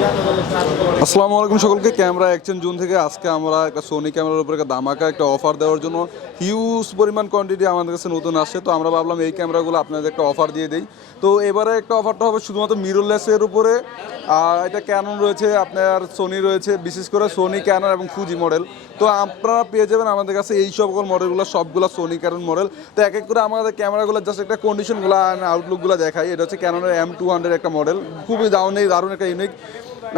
আসসালামু আলাইকুম সকলকে। ক্যামেরা এক্সচেঞ্জ জোন থেকে আজকে আমরা একটা সোনি ক্যামেরার উপরে একটা ধামাকা একটা অফার দেওয়ার জন্য হিউজ পরিমাণ কোয়ান্টিটি আমাদের কাছে নতুন আসছে। তো আমরা ভাবলাম এই ক্যামেরাগুলো আপনাদের একটা অফার দিয়ে দিই। তো এবারে একটা অফারটা হবে শুধুমাত্র মিররলেসের উপরে। এটা ক্যানন রয়েছে, আপনার সোনি রয়েছে, বিশেষ করে সোনি, ক্যানন এবং ফুজি মডেল। তো আপনারা পেয়ে যাবেন আমাদের কাছে এই সকল মডেলগুলো, সবগুলো সোনি ক্যানন মডেল। তো এক এক করে আমাদের ক্যামেরাগুলো জাস্ট একটা কন্ডিশনগুলো আউটলুকগুলো দেখাই। এটা হচ্ছে ক্যাননের M200 একটা মডেল, খুবই দারুণ একটা ইউনিক।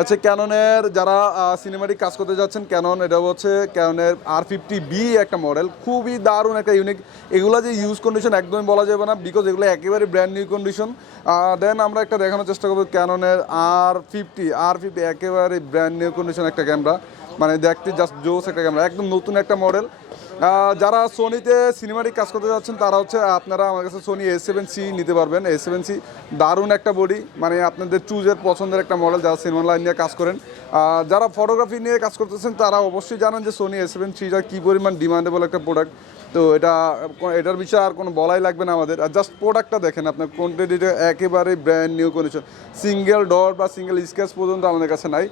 আচ্ছা, ক্যাননের যারা সিনেমাটিক কাজ করতে যাচ্ছেন, ক্যানন এটা হচ্ছে ক্যাননের R50B একটা মডেল, খুবই দারুণ একটা ইউনিক। এগুলো যে ইউজ কন্ডিশন একদমই বলা যাবে না, বিকজ এগুলো একেবারে ব্র্যান্ড নিউ কন্ডিশন। দেন আমরা একটা দেখানোর চেষ্টা করবো ক্যাননের R50 একেবারে ব্র্যান্ড নিউ কন্ডিশন একটা ক্যামেরা, মানে দেখতে জাস্ট জোস একটা ক্যামেরা, একদম নতুন একটা মডেল। যারা সোনিতে সিনেমাটিক কাজ করতে যাচ্ছেন তারা হচ্ছে আপনারা আমার কাছে সোনি A7C নিতে পারবেন। A7C দারুণ একটা বডি, মানে আপনাদের চুজের পছন্দের একটা মডেল যারা সিনেমা লাইন নিয়ে কাজ করেন। যারা ফটোগ্রাফি নিয়ে কাজ করতেছেন তারা অবশ্যই জানেন যে সোনি A7Cটা কী পরিমাণ ডিমান্ডেবল একটা প্রোডাক্ট। তো এটার বিষয়ে আর কোনো বলাই লাগবে না আমাদের। আর জাস্ট প্রোডাক্টটা দেখেন, আপনার কোয়ান্টিটিটা একেবারে brand new condition, single dot বা সিঙ্গেল স্কেচ পর্যন্ত আমাদের কাছে নাই।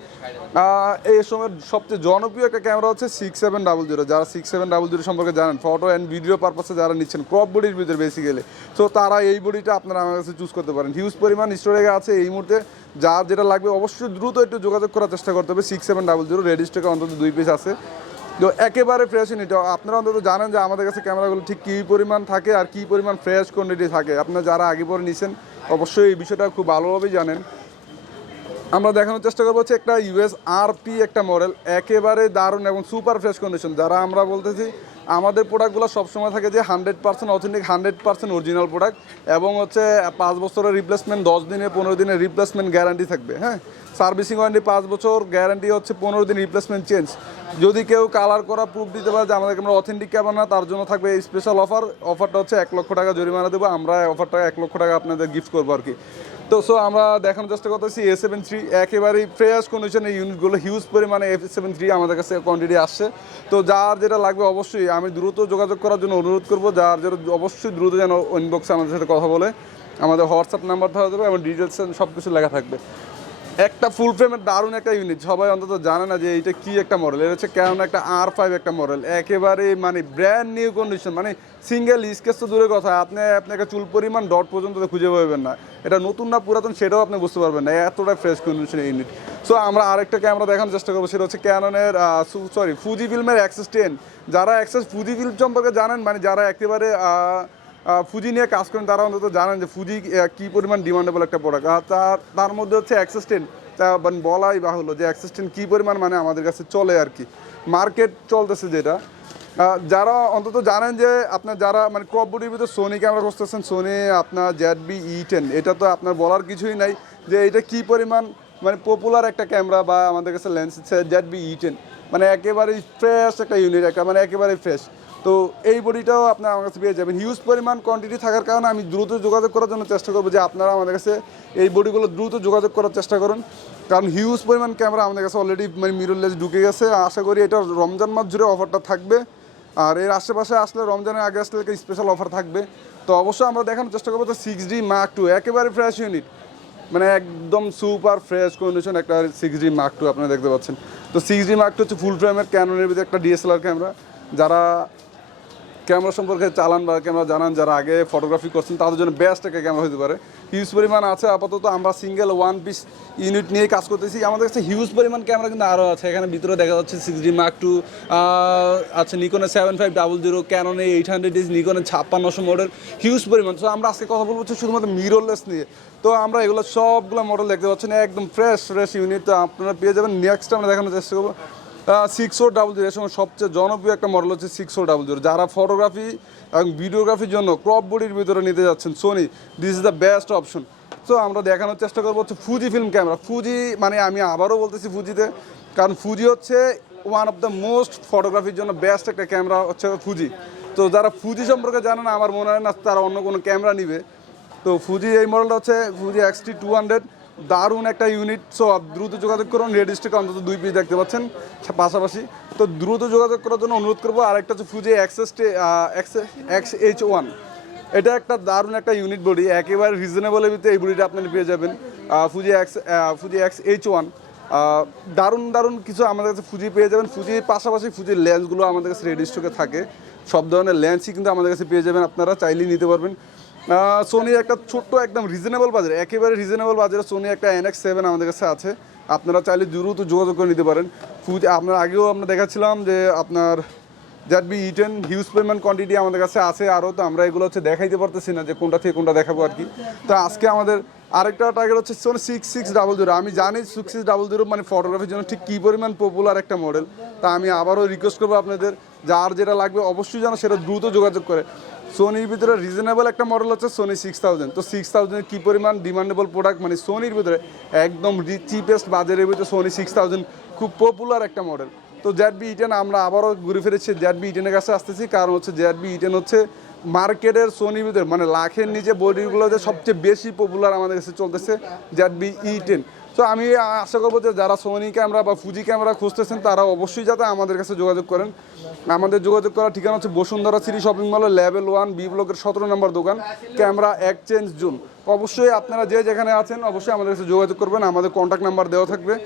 এই সময়ের সবচেয়ে জনপ্রিয় একটা ক্যামেরা হচ্ছে 6700। যারা 6700 সম্পর্কে জানেন, ফটো অ্যান্ড ভিডিও পারপাসে যারা নিচ্ছেন ক্রপ বডির ভিতরে বেসিক্যালি, তো তারা এই বডিটা আপনারা আমার কাছে চুজ করতে পারেন। হিউজ পরিমাণ স্টোরেজ আছে এই মুহূর্তে, যার যেটা লাগবে অবশ্যই দ্রুত একটু যোগাযোগ করার চেষ্টা করতে হবে। 6700 রেডি স্টকে অন্তত 2 পিস আছে, তো একেবারে ফ্রেশ ইউনিট। আপনারা অন্তত জানেন যে আমাদের কাছে ক্যামেরাগুলো ঠিক কী পরিমাণ থাকে আর কী পরিমাণ ফ্রেশ কোয়ান্টিটি থাকে। আপনারা যারা আগে পরে নিছেন অবশ্যই এই বিষয়টা খুব ভালোভাবেই জানেন। আমরা দেখানোর চেষ্টা করবো হচ্ছে একটা USRP একটা মডেল, একেবারে দারুণ এবং সুপার ফ্রেশ কন্ডিশন। যারা আমরা বলতেছি আমাদের প্রোডাক্টগুলো সবসময় থাকে যে 100% অথেন্টিক, 100% অরিজিনাল প্রোডাক্ট, এবং হচ্ছে 5 বছরের রিপ্লেসমেন্ট, 10 দিনে 15 দিনের রিপ্লেসমেন্ট গ্যারান্টি থাকবে। হ্যাঁ, সার্ভিসিং ওয়ারেন্টি 5 বছর, গ্যারান্টি হচ্ছে 15 দিন, রিপ্লেসমেন্ট চেঞ্জ। যদি কেউ কালার করা প্রুফ দিতে পারে যে আমাদের ক্যামেরা অথেন্টিক ক্যামেরা না, তার জন্য থাকবে এই স্পেশাল অফারটা হচ্ছে 1 লক্ষ টাকা জরিমানা দেবো আমরা। অফারটা 1 লক্ষ টাকা আপনাদের গিফট করবো আর কি। তো আমরা দেখানোর চেষ্টা করতেছি A7III, একেবারেই ফ্রেশ কন্ডিশনের ইউনিটগুলো, হিউজ পরিমাণে A7III আমাদের কাছে কোয়ান্টিটি আসছে। তো যার যেটা লাগবে অবশ্যই আমি দ্রুত যোগাযোগ করার জন্য অনুরোধ করবো। যার যেটা অবশ্যই দ্রুত যেন ইনবক্সে আমাদের সাথে কথা বলে, আমাদের হোয়াটসঅ্যাপ নাম্বার দেওয়া যাবে এবং ডিটেলস সব কিছু লেখা থাকবে। একটা ফুল ফ্রেমের দারুণ একটা ইউনিট, সবাই অন্তত জানে না যে এইটা কী একটা মডেল। এটা হচ্ছে কেমন একটা R5 একটা মডেল, একেবারে মানে ব্র্যান্ড নিউ কন্ডিশন, মানে সিঙ্গেল স্কেচ তো দূরের কথা, আপনাকে চুল পরিমাণ ডট পর্যন্ত খুঁজে পাবেন না। এটা নতুন না পুরাতন সেটাও আপনি বুঝতে পারবেন না, এতটা ফ্রেশ কন্ডিশনের ইউনিট। আমরা আরেকটা ক্যামেরা দেখানোর চেষ্টা করবো, সেটা হচ্ছে ক্যাননের ফুজি ফিল্মের X10। যারা ফুজি ফিল্ম সম্পর্কে জানেন, মানে যারা একেবারে ফুজি নিয়ে কাজ করেন, তারা অন্তত জানেন যে ফুজি কী পরিমাণ ডিমান্ডেবল একটা প্রোডাক্ট। আর তার মধ্যে হচ্ছে X10, তা বলাই বাহুল্য যে X10 কী পরিমাণ মানে আমাদের কাছে চলে আর কি, মার্কেট চলতেছে যেটা। যারা অন্তত জানেন যে আপনার যারা মানে ক্রপ বডির ভিতরে সোনি ক্যামেরা খুঁজতেছেন, সোনি আপনার ZV-E10, এটা তো আপনার বলার কিছুই নাই যে এটা কী পরিমাণ মানে পপুলার একটা ক্যামেরা, বা আমাদের কাছে লেন্স ZV-E10, মানে একেবারেই ফ্রেশ একটা ইউনিট, একটা মানে একেবারেই ফ্রেশ। তো এই বডিটাও আপনার আমার কাছে পেয়ে যাবেন। হিউজ পরিমাণ কোয়ান্টিটি থাকার কারণে আমি দ্রুত যোগাযোগ করার জন্য চেষ্টা করবো যে আপনারা আমাদের কাছে এই বডিগুলো দ্রুত যোগাযোগ করার চেষ্টা করুন, কারণ হিউজ পরিমাণ ক্যামেরা আমাদের কাছে অলরেডি মানে মিররলেস ঢুকে গেছে। আশা করি এটা রমজান মাস জুড়ে অফারটা থাকবে, আর এর আশেপাশে আসলে রমজানের আগে আসলে স্পেশাল অফার থাকবে। তো অবশ্যই আমরা দেখানোর চেষ্টা করবো তো 6D Mark II, একেবারে ফ্রেশ ইউনিট, মানে একদম সুপার ফ্রেশ কন্ডিশন একটা 6D Mark II আপনারা দেখতে পাচ্ছেন। তো 6D Mark II হচ্ছে ফুল ফ্রেমের ক্যাননের ভিতরে একটা DSLR ক্যামেরা। যারা ক্যামেরা সম্পর্কে চালান বা ক্যামেরা জানান, যারা আগে ফটোগ্রাফি করছেন, তাদের জন্য বেস্ট একটা ক্যামেরা হতে পারে। হিউজ পরিমাণ আছে, আপাতত আমরা সিঙ্গেল 1 পিস ইউনিট নিয়ে কাজ করতেছি। আমাদের কাছে হিউজ পরিমাণ ক্যামেরা কিন্তু আরও আছে, এখানে ভিতরে দেখা যাচ্ছে 6D Mark II আছে, নিকনের 7500, ক্যাননে 800, নিকনের 5600 মডেল, হিউজ পরিমাণ। আমরা আজকে কথা বলবো শুধুমাত্র মিররলেস নিয়ে। তো আমরা এগুলো সবগুলো মডেল দেখতে পাচ্ছেন, একদম ফ্রেশ ইউনিট আপনারা পেয়ে যাবেন। নেক্সট আমরা দেখানোর চেষ্টা করবো 6400, এর সময় সবচেয়ে জনপ্রিয় একটা মডেল হচ্ছে 6400। যারা ফটোগ্রাফি এবং ভিডিওগ্রাফির জন্য ক্রপ বডির ভিতরে নিতে যাচ্ছেন Soni, this is the best option. আমরা দেখানোর চেষ্টা করবো হচ্ছে ফুজি ফিল্ম ক্যামেরা। ফুজি মানে আমি আবারও বলতেছি ফুজিতে, কারণ ফুজি হচ্ছে ওয়ান অফ দ্য মোস্ট ফটোগ্রাফির জন্য বেস্ট একটা ক্যামেরা হচ্ছে ফুজি। তো যারা ফুজি সম্পর্কে জানে না, আমার মনে হয় না তারা অন্য কোনো ক্যামেরা নিবে। তো ফুজি এই মডেলটা হচ্ছে ফুজি X-T200, দারুণ একটা ইউনিট। দ্রুত যোগাযোগ করুন, রেড স্টকে অন্তত 2 পিস দেখতে পাচ্ছেন পাশাপাশি। তো দ্রুত যোগাযোগ করার জন্য অনুরোধ করবো। আরেকটা হচ্ছে ফুজি XH1, এটা একটা দারুণ একটা ইউনিট বডি, একেবারে রিজনেবলের ভিতরে এই বডিটা আপনারা পেয়ে যাবেন। ফুজি XH1 দারুণ দারুণ কিছু আমাদের কাছে ফুজি পেয়ে যাবেন। ফুজির পাশাপাশি ফুজির লেন্সগুলো আমাদের কাছে রেডি স্টকে থাকে, সব ধরনের লেন্সই কিন্তু আমাদের কাছে পেয়ে যাবেন, আপনারা চাইলেই নিতে পারবেন। সোনির একটা ছোট্ট একদম রিজনেবল বাজারে, একেবারে রিজনেবল বাজারে সোনি একটা NX7 আমাদের কাছে আছে, আপনারা চাইলে দ্রুত যোগাযোগ করে নিতে পারেন। ফুজি আপনার আগেও আমরা দেখাচ্ছিলাম যে আপনার ZB-E10 হিউজ পরিমাণ কোয়ান্টিটি আমাদের কাছে আছে আরও, তো আমরা এগুলো হচ্ছে দেখাইতে পারতেছি না যে কোনটা থেকে কোনটা দেখাবো আর কি। তো আজকে আমাদের আরেকটা টার্গেট হচ্ছে সোনি 6600। আমি জানি 6600 মানে ফটোগ্রাফির জন্য ঠিক কী পরিমাণ পপুলার একটা মডেল। তা আমি আবারও রিকোয়েস্ট করবো আপনাদের, যার যেটা লাগবে অবশ্যই যেন সেটা দ্রুত যোগাযোগ করে। সোনির ভিতরে রিজনেবল একটা মডেল হচ্ছে সোনি 6000। তো 6000 কী পরিমাণ ডিমান্ডেবল প্রোডাক্ট, মানে সোনির ভিতরে একদম চিপেস্ট বাজারের ভিতরে সোনি 6000 খুব পপুলার একটা মডেল। তো ZB-E10 আমরা আবারও ঘুরে ফিরেছি ZB-E10 এর কাছে আসতেছি, কারণ হচ্ছে ZB-E10 হচ্ছে মার্কেটের সোনির ভিতরে মানে লাখের নিচে বডিগুলোতে সবচেয়ে বেশি পপুলার আমাদের কাছে চলতেছে ZB-E10। তো আমি আশা করবো যে যারা সোনি ক্যামেরা বা ফুজি ক্যামেরা খুঁজতেছেন তারা অবশ্যই যাতে আমাদের কাছে যোগাযোগ করেন। আমাদের যোগাযোগ করার ঠিকানা হচ্ছে বসুন্ধরা সিটি শপিং মলের লেভেল 1 B ব্লকের 17 নম্বর দোকান, ক্যামেরা এক্সচেঞ্জ জোন। অবশ্যই আপনারা যে যেখানে আছেন অবশ্যই আমাদের কাছে যোগাযোগ করবেন, আমাদের কন্ট্যাক্ট নাম্বার দেওয়া থাকবে।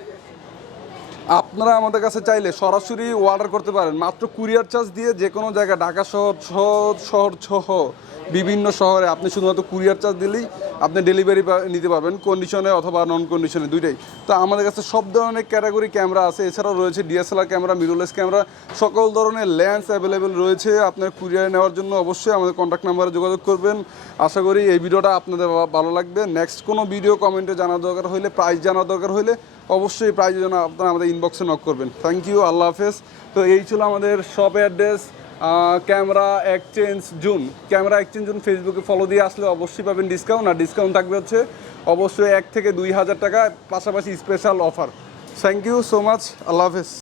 আপনারা আমাদের কাছে চাইলে সরাসরি অর্ডার করতে পারেন মাত্র কুরিয়ার চার্জ দিয়ে, যে কোনো জায়গায় ঢাকা শহর সহ বিভিন্ন শহরে আপনি শুধুমাত্র কুরিয়ার চার্জ দিলেই আপনি ডেলিভারি নিতে পারবেন, কন্ডিশনে অথবা নন কন্ডিশনে দুইটাই। তো আমাদের কাছে সব ধরনের ক্যাটাগরি ক্যামেরা আছে, এছাড়াও রয়েছে DSLR ক্যামেরা, মিররলেস ক্যামেরা, সকল ধরনের লেন্স অ্যাভেলেবেল রয়েছে। আপনার কুরিয়ারে নেওয়ার জন্য অবশ্যই আমাদের কন্ট্যাক্ট নাম্বারে যোগাযোগ করবেন। আশা করি এই ভিডিওটা আপনাদের ভালো লাগবে। নেক্সট কোনো ভিডিও কমেন্টে জানার দরকার হলে, প্রাইস জানার দরকার হলে অবশ্যই প্রাইজের জন্য আপনারা আমাদের ইনবক্সে নক করবেন। থ্যাংক ইউ, আল্লাহ হাফেজ। তো এই ছিল আমাদের shop address, camera exchange zone. Camera exchange zone ফেসবুকে ফলো দিয়ে আসলে অবশ্যই পাবেন ডিসকাউন্ট, আর ডিসকাউন্ট থাকবে হচ্ছে অবশ্যই 1 থেকে 2000 টাকা, পাশাপাশি special offer. Thank you so much, আল্লাহ হাফেজ।